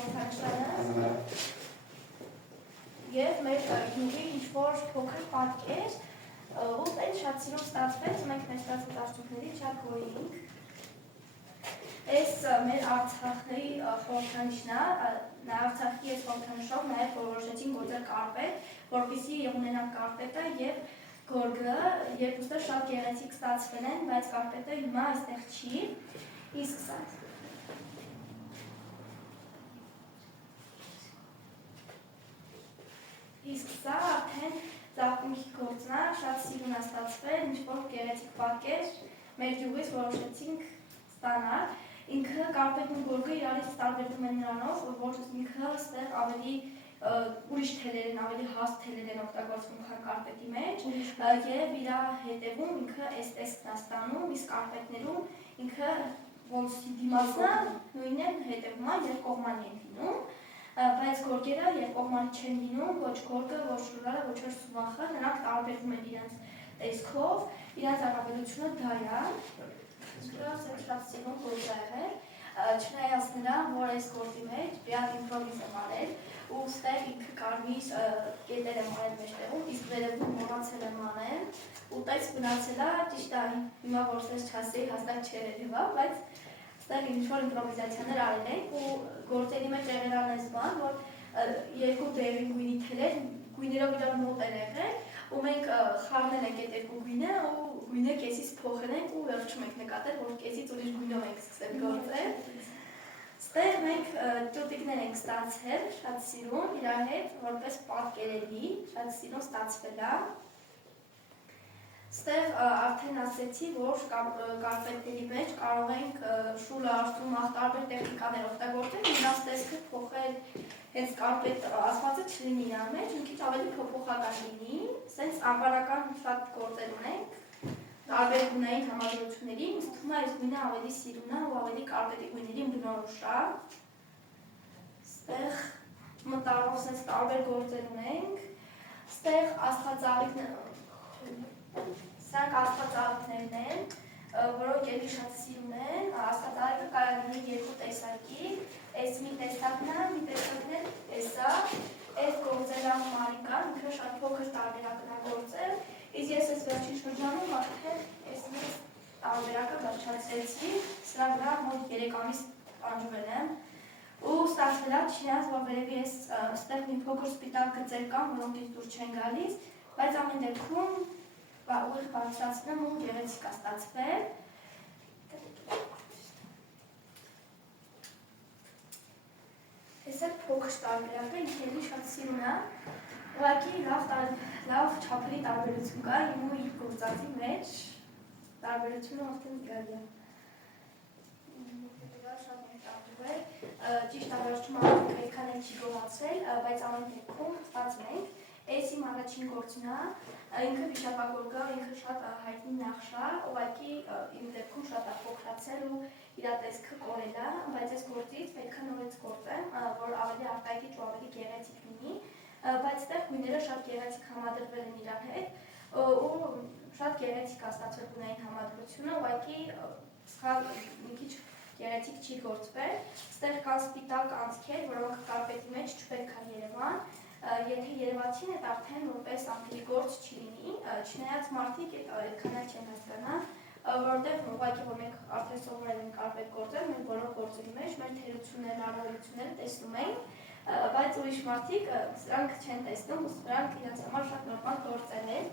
խորհրդանշանը և մեր յուղի ինչ-որ փոքր պատկեր ու այն շատ սիրով ստացվեց, մենք մեր ստացված արդյունքների շատ գոհ էինք։ Այս մեր Արցախի խորհրդանիշն է, Արցախի այս խորհրդանշով նաև որոշեցին գործել կարպետ, որպեսզի ունենանք կարպետը և գորգը, երբ ուստեղ շատ գեղեցիկ ստացվել են, բայց կարպետը հիմա այստեղ չի, իսկ սա արդեն ծաղկունքի գործն է, շատ սիրուն է ստացվել, ինչ-որ գեղեցիկ պատկեր, մեր յուղից որոշեցինք ստանալ։ Ինքը կարպետն ու գորգը իրարից տարբերվում են նրանով, որ ինքը ստեղ ավելի ուրիշ թելեր են, ավելի հաստ թելեր են օգտագործվում, քան կարպետի մեջ և իր հետևում ինքը այս տեսքն է ստանում, իսկ կարպետներում ինքը ոնց դիմացն է, նույնն է հետևում է, երկկողմանի են լինում, բայց գորգերը երկկողմանի չեն լինում, ոչ գորգը, ոչ շուրալը, ոչ էլ սուվախը, նրանք տարբերվում են իրենց տեսքով, իրենց առավելությունը դա է, շատ սիրուն գործ է եղել, չնայած նրան, որ այս գործի մեջ բիատ իմպրովիզ եմ արել, ու ստեղ ինքը կարմիր կետեր եմ արել մեջտեղում, իսկ վերևում մոռացել եմ անել, ու տես մնացել է, ճիշտ է, հիմա որ ստեղ չասեի, հաստատ չէր երևա, բայց ստեղ ինչ-որ իմպրովիզացիաներ արել ենք, ու գործերի մեջ եղել անես բան, որ երկու դեղին գույնի թելեր գույներով իրար մոտ են եղել, ու մենք խառնել ենք այդ երկու գույնը, ու գույնը կեսից փոխել ենք ու վերջում ենք նկատել, որ կեսից ուրիշ գույնով ենք սկսել գործել։ Ստեղ մենք ճոտիկներ ենք ստացել, շատ սիրուն, իրար հետ, որպես պատկերելի, շատ սիրուն ստացվել է։ Ստեղ արդեն ասեցի, որ կարպետների մեջ կարող ենք շուլը, աշտումախ, տարբեր տեխնիկաներ օգտագործել, նրանց տեսքը փոխել, հենց կարպետ ասվածը չլինի իրար մեջ, մի քիչ ավելի փոփոխական լինի, սենց անվանական շատ գործեր ունենք, տարբեր գունային համադրությունների, ինձ թվում է այս գույնը ավելի սիրուն է ու ավելի կարպետի գույներին բնորոշ է։ Ստեղ մտարով սենց տարբեր գործեր ունենք, ստեղ սրանք աստղածաղիկներն են, որոնք էլի շատ սիրուն են, աստղածաղիկը կարող լինի երկու տեսակի, այս մի տեսակն է, մի տեսակն է տեսա, այս գործելա մարիկան, ինքը շատ փոքր տարբերակն է գործել, իսկ ես այս վերջին շրջանում արդեն այս մեծ տարբերակը վերջացրեցի, սրա վրա մոտ 3 ամիս տանջվել եմ, ու ստացվել է չնայած, որ վերևի այս ստեղ մի փոքր սպիտակ գծեր կան, որոնք ինձ դուր չեն գալիս, բայց ամեն դեպքում ուղիղ բարձրացնեմ ու գեղեցիկ է ստացվել։ Այս է փոքր տարբերակը, ինքն էլի շատ սիրուն է, ուղղակի լավ չափերի տարբերություն կա իմ ու իր գործածի մեջ, տարբերությունը արդեն զգալի է։ Շատ ենք տարբերվել, ճիշտ առաջում ամենք այդքան էլ չի գոհացել, բայց ամեն դեպքում ստացել ենք։ Այս իմ առաջին գործն է, ինքը վիշապագորգը, ինքը շատ հայտնի նախշ է, ուղղակի իմ դեպքում շատ է փոքրացել ու իր տեսքը կորել է, բայց այս գործից պետք է նորից գործեմ, որ ավելի արտահայտիչ ու ավելի գեղեցիկ լինի, բայց այդտեղ գույները շատ գեղեցիկ համադրվել են իրար հետ ու շատ գեղեցիկ է ստացվել գունային համադրությունը, ուղղակի սխալ մի քիչ գեղեցիկ չի գործվել, այստեղ կան սպիտակ անցքեր, որոնք կարպետի մեջ չպետք է երևան, եթե երևացին այդ արդեն որպես անգլի գործ չի լինի, չնայած մարդիկ այդքան էլ չեն հասկանա, որտեղ ուղղակի որ մենք արդեն սովորել ենք կարպետ գործել, մենք բոլոր գործերի մեջ մեր թերություններն, առավելությունները տեսնում ենք, բայց ուրիշ մարդիկ սրանք չեն տեսնում, ու սրանք իրենց համար շատ նորմալ գործեր են։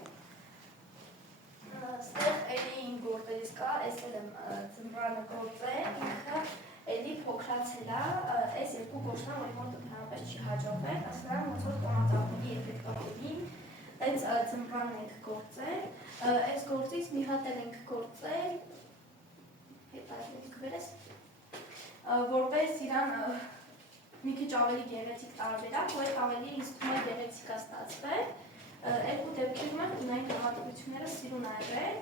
Ստեղ էլի իմ գործերից կա, այս էլ եմ ձմռանը գործել, ինքը էլի փոքրացել է, այս երկու գործն է, որի մոտ ընդհանրապես չի հաջողվել, ասրան ոնց որ տոնածաղների էֆեկտորներին, տենց ձմռան ենք գործել, այս գործից մի հատ էլ ենք գործել, հետարկետիկ վերես, որպես իրան մի քիչ ավելի գեղեցիկ տարբերակ, ու այդ ավելի ինձ թվում է գեղեցիկ է ստացվել, երկու դեպքերում են ունային համադրությունները սիրուն է եղել,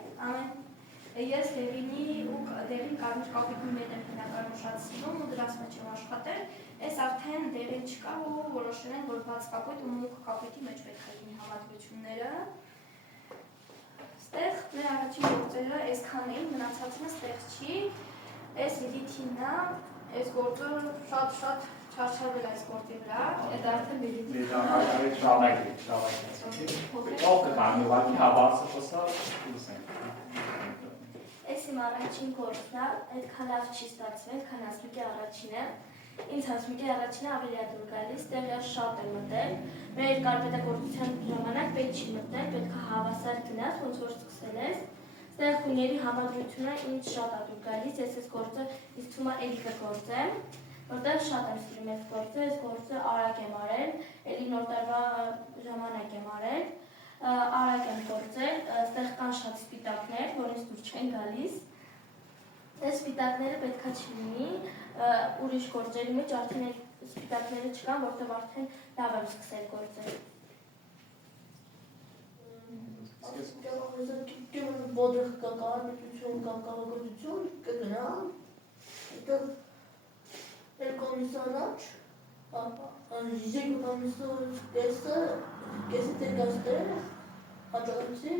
ես դեղինի ու դեղին կարմիր կապի գույներ եմ հիմնականում շատ սիրում ու դրանց մեջ եմ աշխատել, այս արդեն դեղին չկա ու որոշել են, որ բաց կապույտ ու մուգ կապույտի մեջ պետք է լինի համադրությունները։ Ստեղ մեր առաջին գործերը այսքան էին, մնացածը ստեղ չի, այս էլիթինն է, այս գործը շատ չարչարվել այս գործի վրա, այդ արդեն բերիցի։ Այդ շարունակի։ Ով կգան ուղղակի հավասար խոսալ, ուսենք։ Այս իմ առաջին գործն է, այդքան լավ չի ստացվել, քան Հասմիկի առաջինը։ Ինձ Հասմիկի առաջինը ավելի է դուր գալիս, տեղյակ շատ եմ մտել։ Մեր կարպետագործության ժամանակ պետք չի մտնել, պետք է հավասար գնաս, ոնց որ սկսել ես։ Ստեղ խույների համադրությունը ինձ շատ է դուր գալիս, ես այս գործը ինձ թվում է էլի կգործեմ, որտեղ շատ եմ սիրում այս գործը, այս գործը արագ եմ արել, էլի նոր տարվա ժամանակ եմ արել, արագ եմ գործել, ստեղ կան շատ սպիտակներ, որից դուր չեն գալիս։ Այս սպիտակները պետքա չլինի, ուրիշ գործերի մեջ արդեն սպիտակները չկան, որտեղ արդեն լավ եմ սկսել գործել։ Բոդրխ կա կառավարություն, կա կառավարություն, կգնա, այդտեղ երկամիս առաջ, երկամիսը կեսը տերգաստել, հաջողեցի։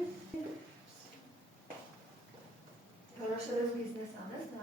Որոշել ես բիզնես անես,